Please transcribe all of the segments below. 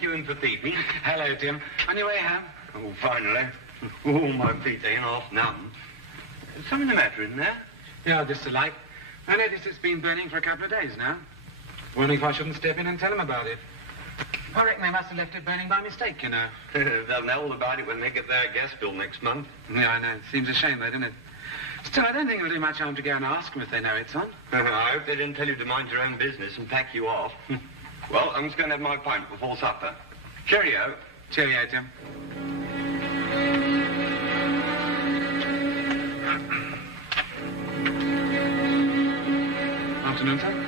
take you in for tea. Hello, Tim. On your way home? Oh, finally. Oh, my feet ain't half numb. There's something the matter, isn't there? Yeah, just a light. I noticed it's been burning for a couple of days now. Wondering if I shouldn't step in and tell them about it. I reckon they must have left it burning by mistake, you know. They'll know all about it when they get their gas bill next month. Yeah, I know. Seems a shame, though, doesn't it? Still, I don't think it'll do much harm to go and ask them if they know it's on. I hope they didn't tell you to mind your own business and pack you off. Well, I'm just going to have my pint before supper. Cheerio. Cheerio, Tim. Afternoon, sir.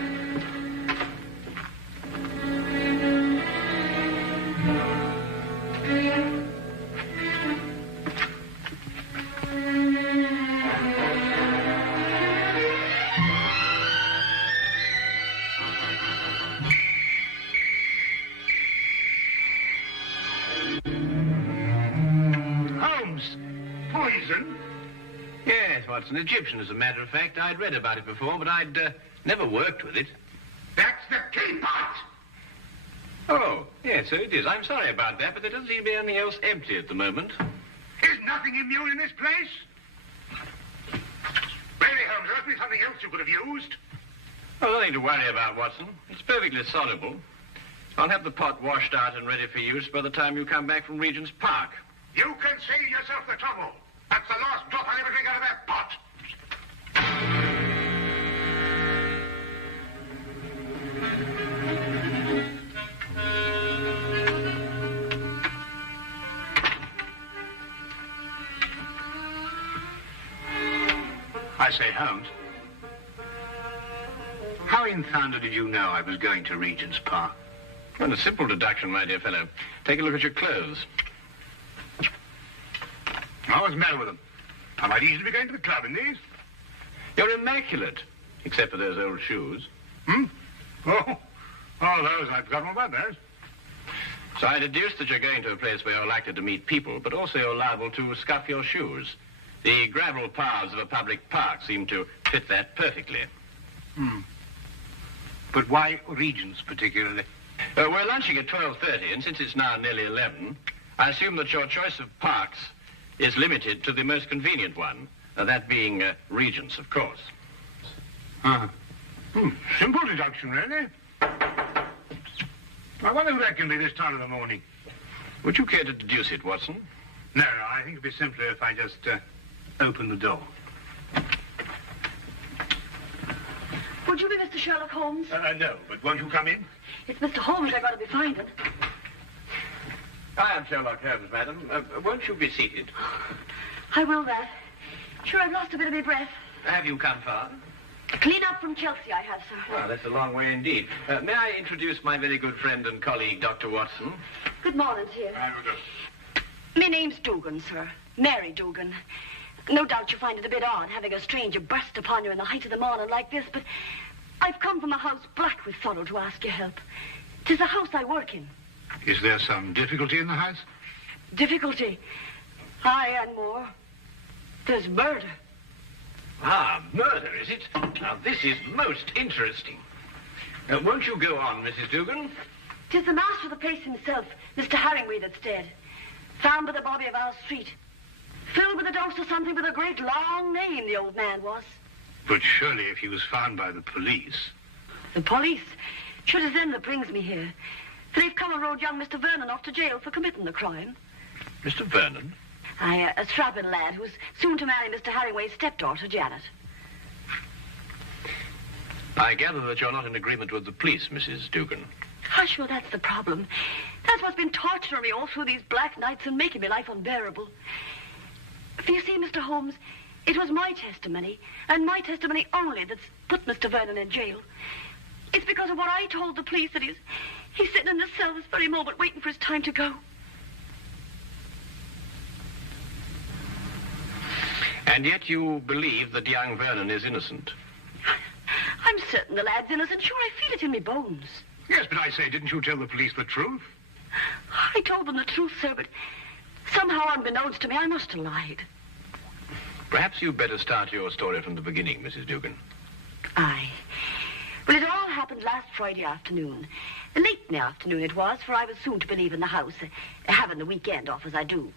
Yes, Watson, Egyptian, as a matter of fact. I'd read about it before, but I'd never worked with it. That's the key part! Oh, yes, so it is. I'm sorry about that, but there doesn't seem to be anything else empty at the moment. Is nothing immune in this place? Really, Holmes, there must be something else you could have used. Oh, nothing to worry about, Watson. It's perfectly soluble. I'll have the pot washed out and ready for use by the time you come back from Regent's Park. You can save yourself the trouble. That's the last drop I'll ever drink out of that pot. I say, Holmes, how in thunder did you know I was going to Regent's Park? Well, a simple deduction, my dear fellow. Take a look at your clothes. What's the matter with them? I might easily be going to the club in these. You're immaculate, except for those old shoes. Oh, those. I've forgotten all about those. So I deduced that you're going to a place where you're likely to meet people, but also you're liable to scuff your shoes. The gravel paths of a public park seem to fit that perfectly. But why Regent's particularly? We're lunching at 12:30, and since it's now nearly 11, I assume that your choice of parks is limited to the most convenient one, that being Regent's, of course. Simple deduction, really. I wonder who that can be this time of the morning. Would you care to deduce it, Watson? No, I think it'd be simpler if I just open the door. Would you be Mr. Sherlock Holmes? No, but won't you come in? It's Mr. Holmes I've got to be finding. I am Sherlock Holmes, madam. Won't you be seated? I will that. Sure, I've lost a bit of my breath. Have you come far? Clean up from Chelsea, I have, sir. Well, that's a long way indeed. May I introduce my very good friend and colleague, Dr. Watson? Good morning to you. I will do. My name's Dugan, sir. Mary Dugan. No doubt you find it a bit odd having a stranger burst upon you in the height of the morning like this, but I've come from a house black with sorrow to ask your help. 'Tis the house I work in. Is there some difficulty in the house? Difficulty? Aye, and more. There's murder. Ah, murder, is it? Now, this is most interesting. Won't you go on, Mrs. Dugan? 'Tis the master of the place himself, Mr. Harringway, that's dead. Found by the bobby of our street. Filled with a dose of something with a great long name, the old man was. But surely if he was found by the police... The police? Sure, 'tis them that brings me here. They've come and rode young Mr. Vernon off to jail for committing the crime. Mr. Vernon? Aye, a strapping lad who's soon to marry Mr. Harringway's stepdaughter, Janet. I gather that you're not in agreement with the police, Mrs. Dugan. Hush, well, that's the problem. That's what's been torturing me all through these black nights and making my life unbearable. For you see, Mr. Holmes, it was my testimony, and my testimony only, that's put Mr. Vernon in jail. It's because of what I told the police that he's sitting in the cell this very moment waiting for his time to go. And yet you believe that young Vernon is innocent? I'm certain the lad's innocent. Sure, I feel it in my bones. Yes, but I say, didn't you tell the police the truth? I told them the truth, sir, but somehow unbeknownst to me, I must have lied. Perhaps you'd better start your story from the beginning, Mrs. Dugan. Aye. Well, it all happened happened last Friday afternoon. Late in the afternoon it was, for I was soon to be leaving the house, having the weekend off as I do.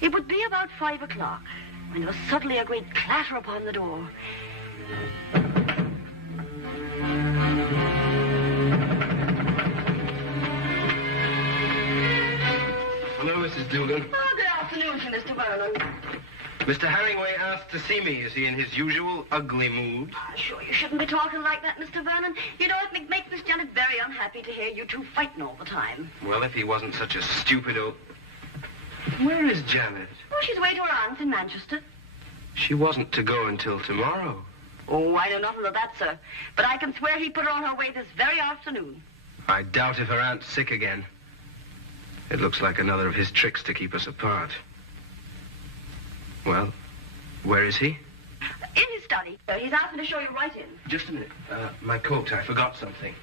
It would be about 5 o'clock when there was suddenly a great clatter upon the door. Hello, Mrs. Dugan. Oh, good afternoon to Mr. Vernon. Mr. Herringway asked to see me. Is he in his usual ugly mood? Sure, you shouldn't be talking like that, Mr. Vernon. You know, it makes Miss Janet very unhappy to hear you two fighting all the time. Well, if he wasn't such a stupid old... Where is Janet? Oh, she's away to her aunt's in Manchester. She wasn't to go until tomorrow. Oh, I know nothing of that, sir. But I can swear he put her on her way this very afternoon. I doubt if her aunt's sick again. It looks like another of his tricks to keep us apart. Well, where is he? In his study. He's asked me to show you right in. Just a minute. My coat. I forgot something.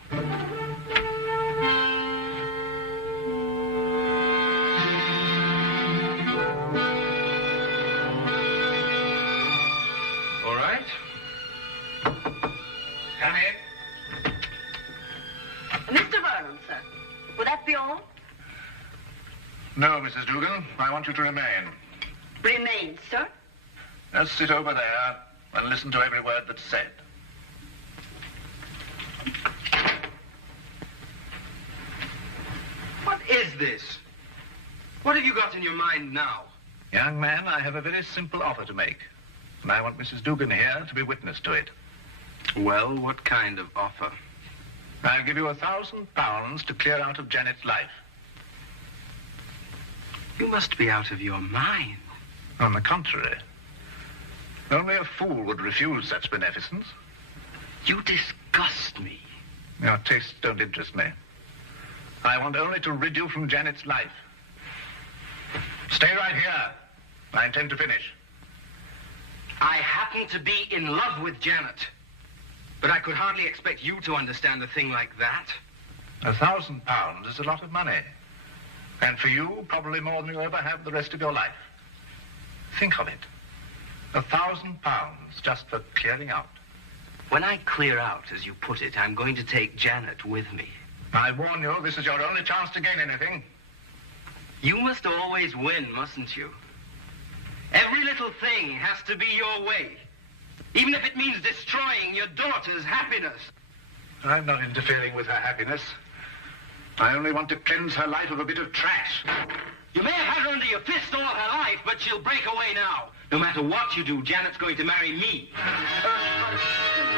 All right. Come in. Mr. Vernon, sir. Would that be all? No, Mrs. Dugan. I want you to remain. Remain, sir. Just sit over there and listen to every word that's said. What is this? What have you got in your mind now? Young man, I have a very simple offer to make. And I want Mrs. Dugan here to be witness to it. Well, what kind of offer? I'll give you £1,000 to clear out of Janet's life. You must be out of your mind. On the contrary. Only a fool would refuse such beneficence. You disgust me. Your tastes don't interest me. I want only to rid you from Janet's life. Stay right here. I intend to finish. I happen to be in love with Janet. But I could hardly expect you to understand a thing like that. £1,000 is a lot of money. And for you, probably more than you'll ever have the rest of your life. Think of it. £1,000 just for clearing out. When I clear out, as you put it, I'm going to take Janet with me. I warn you, this is your only chance to gain anything. You must always win, mustn't you? Every little thing has to be your way. Even if it means destroying your daughter's happiness. I'm not interfering with her happiness. I only want to cleanse her life of a bit of trash. You may have had her under your fist all her life, but she'll break away now. No matter what you do, Janet's going to marry me.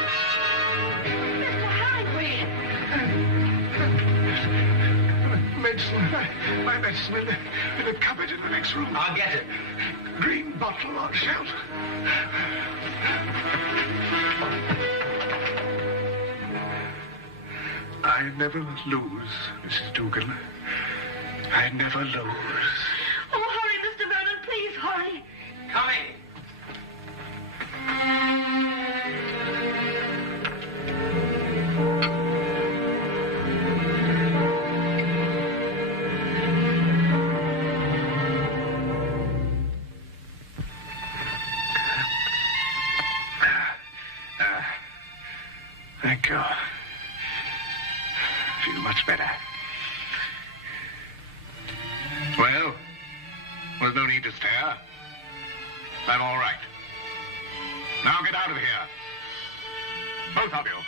Mr. Herringway. Medicine. My medicine in the cupboard in the next room. I'll get it. Green bottle on shelf. I never lose, Mrs. Dugan. I never lose. Oh, hurry, Mr. Vernon, please, hurry. Coming. Thank you. Feel much better. Well, there's no need to stare. I'm all right. Now get out of here. Both of you.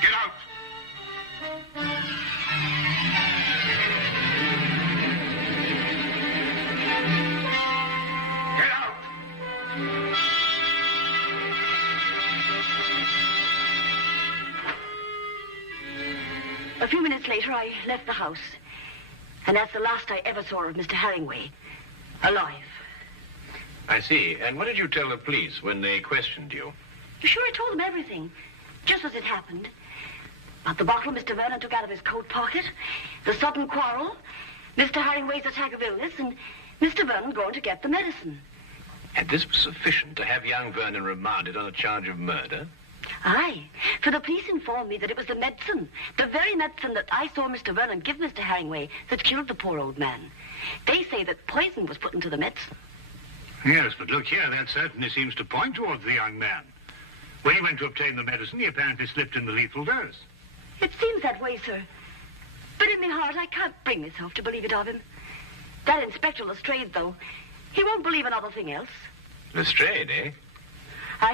Get out. Get out. A few minutes later, I left the house. And that's the last I ever saw of Mr. Herringway. Alive. I see. And what did you tell the police when they questioned you? You sure I told them everything? Just as it happened. About the bottle Mr. Vernon took out of his coat pocket, the sudden quarrel, Mr. Herringway's attack of illness, and Mr. Vernon going to get the medicine. And this was sufficient to have young Vernon remanded on a charge of murder? Aye, for the police informed me that it was the medicine, the very medicine that I saw Mr. Vernon give Mr. Herringway, that killed the poor old man. They say that poison was put into the medicine. Yes, but look here, that certainly seems to point towards the young man. When he went to obtain the medicine, he apparently slipped in the lethal dose. It seems that way, sir. But in my heart, I can't bring myself to believe it of him. That Inspector Lestrade, though, he won't believe another thing else. Lestrade, eh?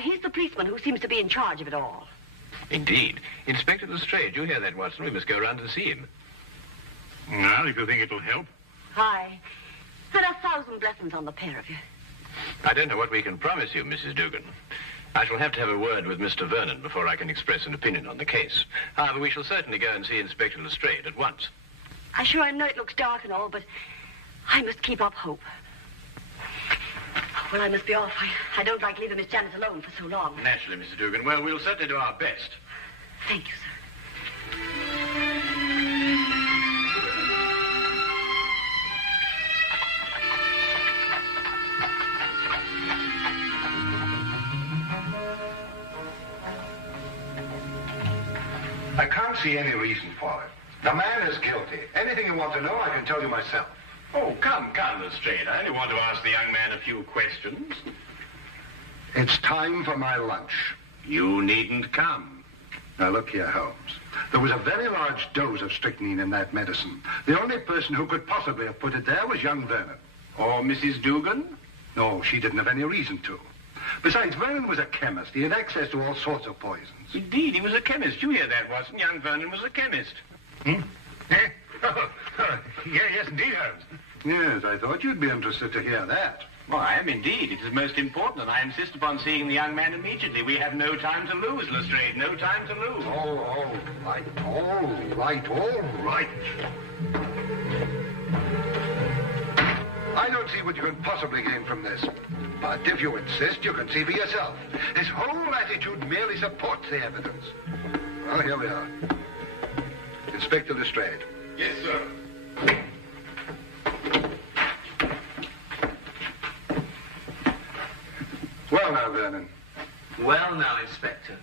He's the policeman who seems to be in charge of it all. Indeed. Inspector Lestrade, you hear that, Watson? We must go round and see him. Well, if you think it'll help. Aye. And 1,000 blessings on the pair of you. I don't know what we can promise you, Mrs. Dugan. I shall have to have a word with Mr. Vernon before I can express an opinion on the case. However, we shall certainly go and see Inspector Lestrade at once. I know it looks dark and all, but I must keep up hope. Well, I must be off. I don't like leaving Miss Janet alone for so long. Naturally, Mrs. Dugan. Well, we'll certainly do our best. Thank you, sir. I can't see any reason for it. The man is guilty. Anything you want to know, I can tell you myself. Oh, come, Lestrade. I only want to ask the young man a few questions. It's time for my lunch. You needn't come. Now, look here, Holmes. There was a very large dose of strychnine in that medicine. The only person who could possibly have put it there was young Vernon. Or Mrs. Dugan? No, she didn't have any reason to. Besides, Vernon was a chemist. He had access to all sorts of poisons. Indeed, he was a chemist. You hear that, Watson? Young Vernon was a chemist. Eh? Yes, indeed, Holmes. Yes, I thought you'd be interested to hear that. Well, I am indeed. It is most important, and I insist upon seeing the young man immediately. We have no time to lose, Lestrade. No time to lose. All right. I don't see what you can possibly gain from this. But if you insist, you can see for yourself. His whole attitude merely supports the evidence. Well, here we are. Inspector Lestrade. Yes, sir. Well now, Vernon. Well now, Inspector.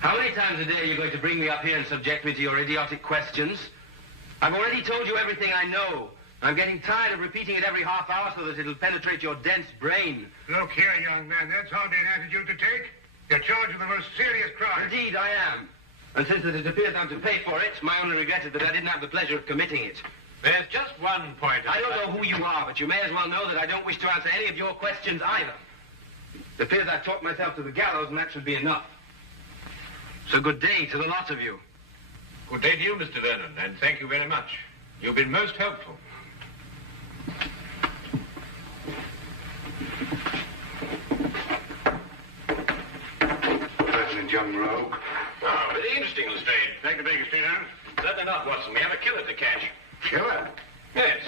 How many times a day are you going to bring me up here and subject me to your idiotic questions? I've already told you everything I know. I'm getting tired of repeating it every half hour so that it'll penetrate your dense brain. Look here, young man, that's hardly an attitude to take. You're charged with the most serious crime. Indeed, I am. And since it appears I'm to pay for it, my only regret is that I didn't have the pleasure of committing it. There's just one point. I don't know who you are, but you may as well know that I don't wish to answer any of your questions either. It appears I've talked myself to the gallows, and that should be enough. So good day to the lot of you. Good day to you, Mr. Vernon, and thank you very much. You've been most helpful. President Young Rogue. Oh, very interesting, Lestrade. Take the Baker Street home? Certainly not, Watson. We have a killer to catch. Killer? Yes.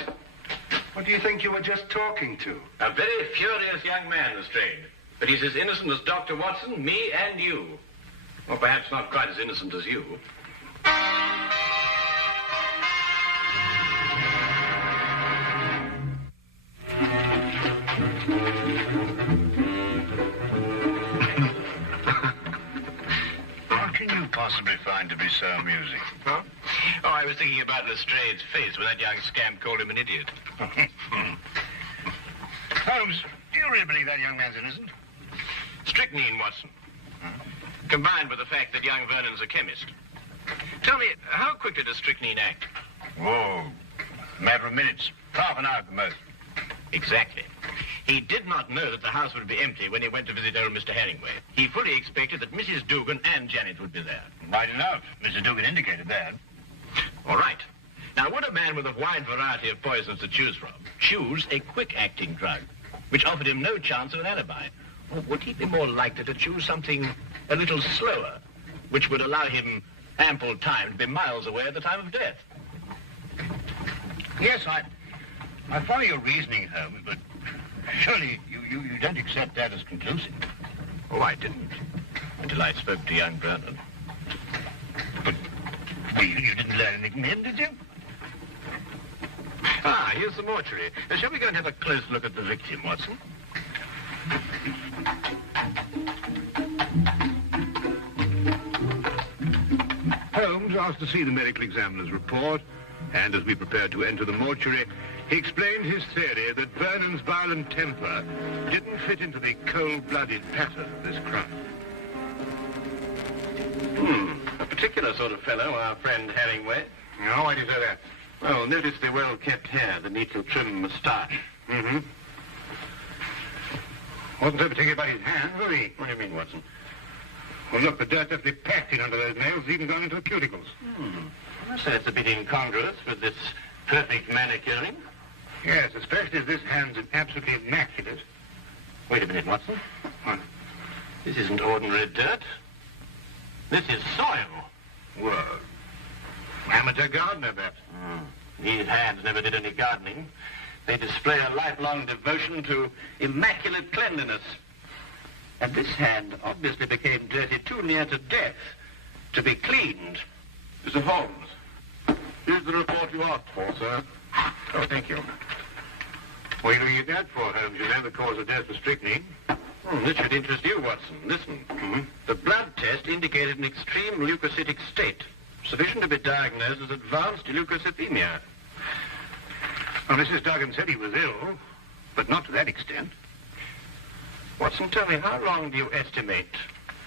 What do you think you were just talking to? A very furious young man, Lestrade. But he's as innocent as Dr. Watson, me, and you. Or perhaps not quite as innocent as you. What can you possibly find to be so amusing? Huh? Oh, I was thinking about Lestrade's face when that young scamp called him an idiot. Holmes, do you really believe that young man's innocent? Strychnine, Watson. Combined with the fact that young Vernon's a chemist. Tell me, how quickly does strychnine act? Oh, a matter of minutes. Half an hour at the most. Exactly. He did not know that the house would be empty when he went to visit old Mr. Herringway. He fully expected that Mrs. Dugan and Janet would be there. Right enough. Mr. Dugan indicated that. All right. Now, would a man with a wide variety of poisons to choose from choose a quick-acting drug, which offered him no chance of an alibi? Or would he be more likely to choose something a little slower, which would allow him ample time to be miles away at the time of death? Yes, I follow your reasoning, Holmes, but surely you don't accept that as conclusive. Oh, I didn't, until I spoke to young Vernon. But you didn't learn anything from him, did you? Ah, here's the mortuary. Shall we go and have a close look at the victim, Watson? Holmes asked to see the medical examiner's report, and as we prepared to enter the mortuary, he explained his theory that Vernon's violent temper didn't fit into the cold-blooded pattern of this crime. A particular sort of fellow, our friend Herringway. No, why do you say that? Well, notice the well-kept hair, the neatly trimmed moustache. Mm-hmm. Wasn't so particular about his hands, was he? What do you mean, Watson? Well, look, the dirt definitely packed in under those nails, even gone into the cuticles. I say it's a bit incongruous with this perfect manicuring. Yes, especially as this hand's absolutely immaculate. Wait a minute, Watson. What? This isn't ordinary dirt. This is soil. Well, amateur gardener, perhaps. These hands never did any gardening. They display a lifelong devotion to immaculate cleanliness. And this hand obviously became dirty too near to death to be cleaned. Mr. Holmes, here's the report you asked for, sir. Oh, thank you. What are you looking at that for, Holmes? You know the cause of death was strychnine. This should interest you, Watson. Listen. The blood test indicated an extreme leukocytic state, sufficient to be diagnosed as advanced leukocythemia. Well, Mrs. Duggan said he was ill, but not to that extent. Watson, tell me, how long do you estimate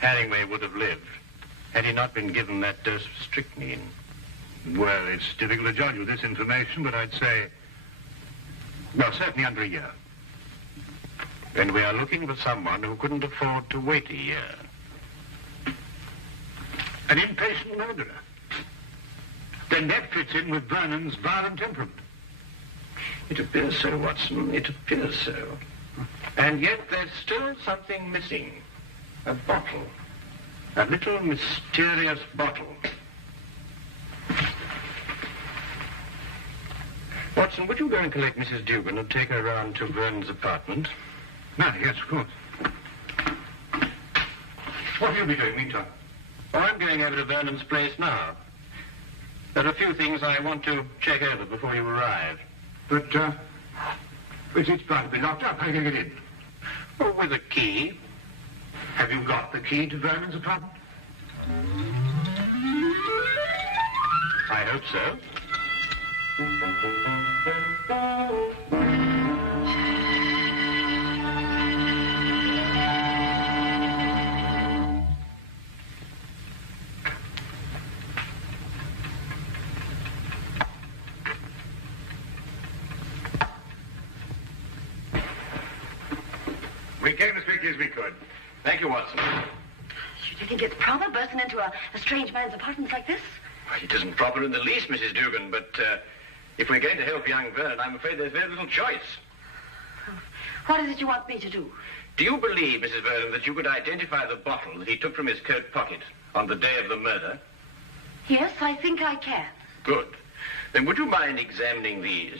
Herringway would have lived had he not been given that dose of strychnine? Well, it's difficult to judge with this information, but I'd say, well, certainly under a year. And we are looking for someone who couldn't afford to wait a year. An impatient murderer. Then that fits in with Vernon's violent temperament. It appears so, Watson. It appears so. And yet there's still something missing. A bottle. A little mysterious bottle. Watson, would you go and collect Mrs. Dugan and take her round to Vernon's apartment? No, yes, of course. What will you be doing meantime? Oh, I'm going over to Vernon's place now. There are a few things I want to check over before you arrive. But, it's bound to be locked up. How are you going to get in? Oh, with a key. Have you got the key to Vernon's apartment? I hope so. We came as quickly as we could. Thank you, Watson. Should you think it's proper bursting into a strange man's apartment like this? It isn't proper in the least, Mrs. Dugan, but if we're going to help young Vernon, I'm afraid there's very little choice. What is it you want me to do? Do you believe, Mrs. Vernon, that you could identify the bottle that he took from his coat pocket on the day of the murder? Yes, I think I can. Good. Then would you mind examining these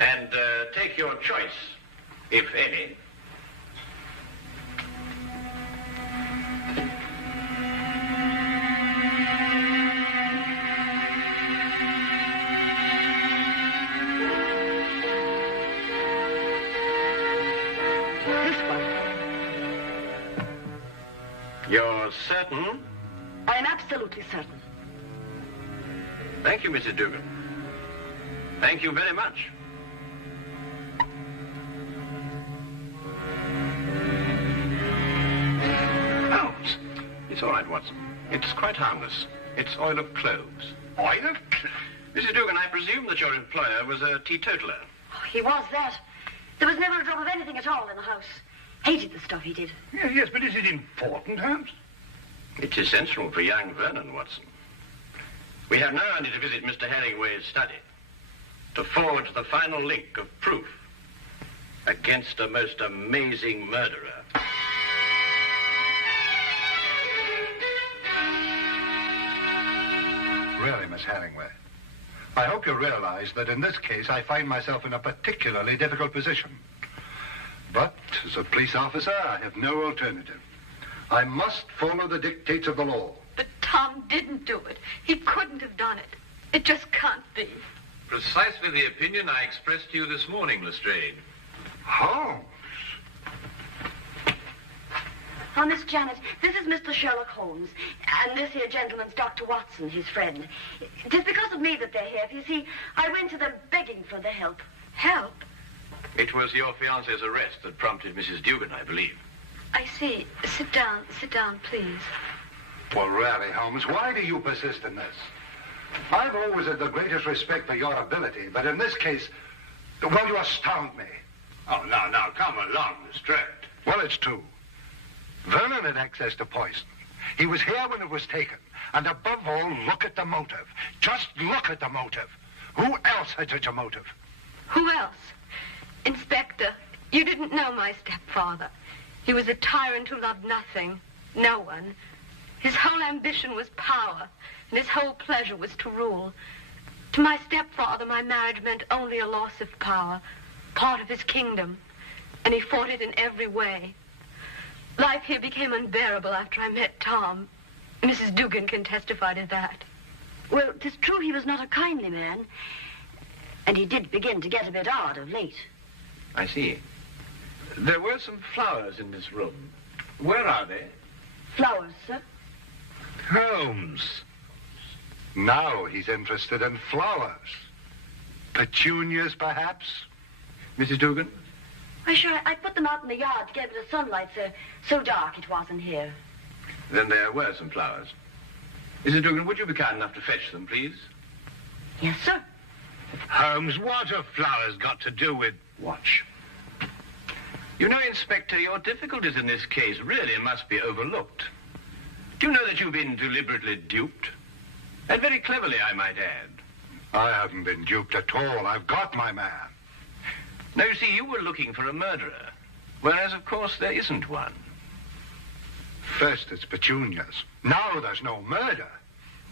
and take your choice, if any? You're certain? I'm absolutely certain. Thank you, Mrs. Dugan. Thank you very much. Holmes! It's all right, Watson. It's quite harmless. It's oil of cloves. Oil of Mrs. Dugan, I presume that your employer was a teetotaler. Oh, he was that. There was never a drop of anything at all in the house. Hated the stuff he did. Yes, but is it important, Holmes? It's essential for young Vernon, Watson. We have now only to visit Mr. Herringway's study to forge the final link of proof against a most amazing murderer. Really, Miss Herringway, I hope you realize that in this case I find myself in a particularly difficult position. But as a police officer, I have no alternative. I must follow the dictates of the law. But Tom didn't do it. He couldn't have done it. It just can't be. Precisely the opinion I expressed to you this morning, Lestrade. Holmes? Oh, Miss Janet, this is Mr. Sherlock Holmes, and this here gentleman's Dr. Watson, his friend. It is because of me that they're here. You see, I went to them begging for their help. Help? It was your fiancé's arrest that prompted Mrs. Dugan, I believe. I see. Sit down, please. Well, really, Holmes, why do you persist in this? I've always had the greatest respect for your ability, but in this case, well, you astound me. Oh, now, come along, Lestrade. Well, it's true. Vernon had access to poison. He was here when it was taken. And above all, look at the motive. Just look at the motive. Who else had such a motive? Who else? Inspector, you didn't know my stepfather. He was a tyrant who loved nothing, no one. His whole ambition was power, and his whole pleasure was to rule. To my stepfather, my marriage meant only a loss of power, part of his kingdom, and he fought it in every way. Life here became unbearable after I met Tom. Mrs. Dugan can testify to that. Well, 'tis true he was not a kindly man, and he did begin to get a bit odd of late. I see. There were some flowers in this room. Where are they? Flowers, sir? Holmes. Now he's interested in flowers. Petunias, perhaps? Mrs. Dugan? Why, sure, I put them out in the yard to get a bit of sunlight, sir. So dark it wasn't here. Then there were some flowers. Mrs. Dugan, would you be kind enough to fetch them, please? Yes, sir. Holmes, what have flowers got to do with... Watch. You know, Inspector, your difficulties in this case really must be overlooked. Do you know that you've been deliberately duped? And very cleverly, I might add. I haven't been duped at all. I've got my man. Now, you see, you were looking for a murderer, whereas, of course, there isn't one. First it's petunias. Now there's no murder.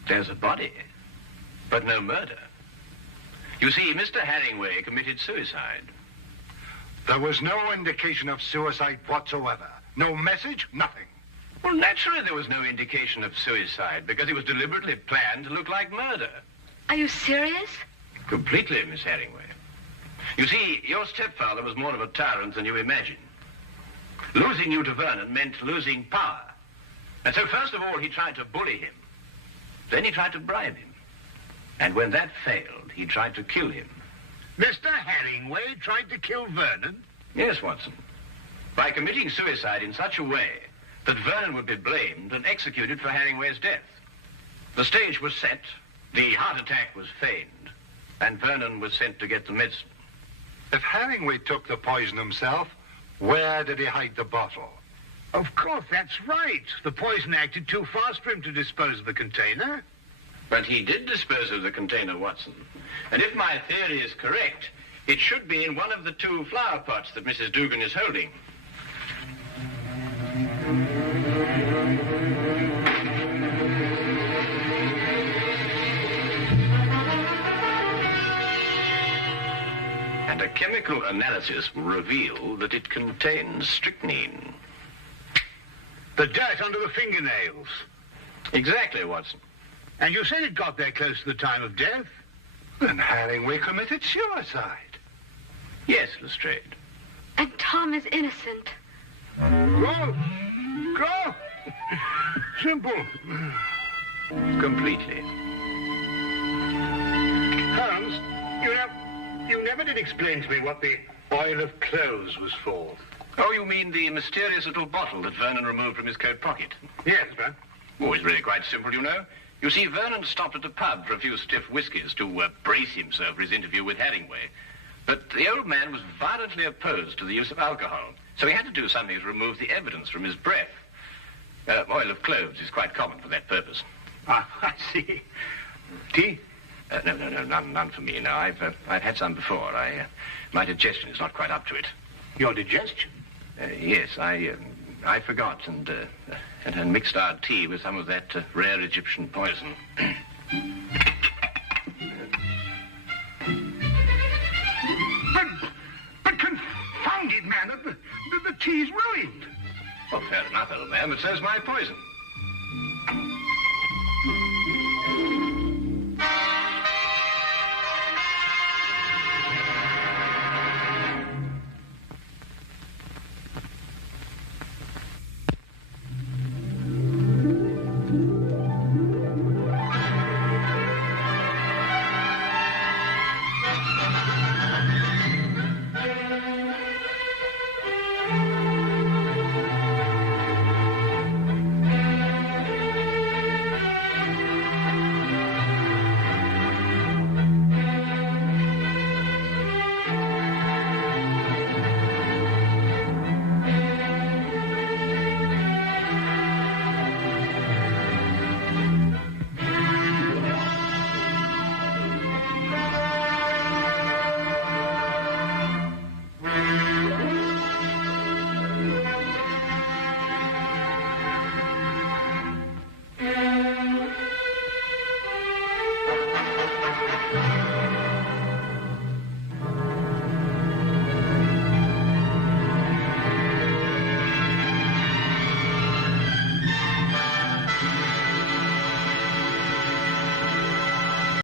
There's a body, but no murder. You see, Mr. Herringway committed suicide. There was no indication of suicide whatsoever. No message, nothing. Well, naturally there was no indication of suicide, because it was deliberately planned to look like murder. Are you serious? Completely, Miss Herringway. You see, your stepfather was more of a tyrant than you imagine. Losing you to Vernon meant losing power. And so first of all, he tried to bully him. Then he tried to bribe him. And when that failed, he tried to kill him. Mr. Herringway tried to kill Vernon? Yes, Watson. By committing suicide in such a way that Vernon would be blamed and executed for Herringway's death. The stage was set, the heart attack was feigned, and Vernon was sent to get the medicine. If Herringway took the poison himself, where did he hide the bottle? Of course, that's right. The poison acted too fast for him to dispose of the container. But he did dispose of the container, Watson. And if my theory is correct, it should be in one of the two flower pots that Mrs. Dugan is holding. And a chemical analysis will reveal that it contains strychnine. The dirt under the fingernails. Exactly, Watson. And you said it got there close to the time of death? Then Herringway committed suicide. Yes, Lestrade. And Tom is innocent. Go! Go! Simple. Completely. Holmes, you never did explain to me what the oil of clothes was for. Oh, you mean the mysterious little bottle that Vernon removed from his coat pocket? Yes, sir. Oh, it's really quite simple, you know. You see, Vernon stopped at the pub for a few stiff whiskies to brace himself for his interview with Herringway. But the old man was violently opposed to the use of alcohol, so he had to do something to remove the evidence from his breath. Oil of cloves is quite common for that purpose. Ah, I see. Tea? No, none for me. No, I've had some before. My digestion is not quite up to it. Your digestion? Yes, I forgot and mixed our tea with some of that rare Egyptian poison. But confound it, man, the tea's ruined. Well, fair enough, old man, but so's my poison.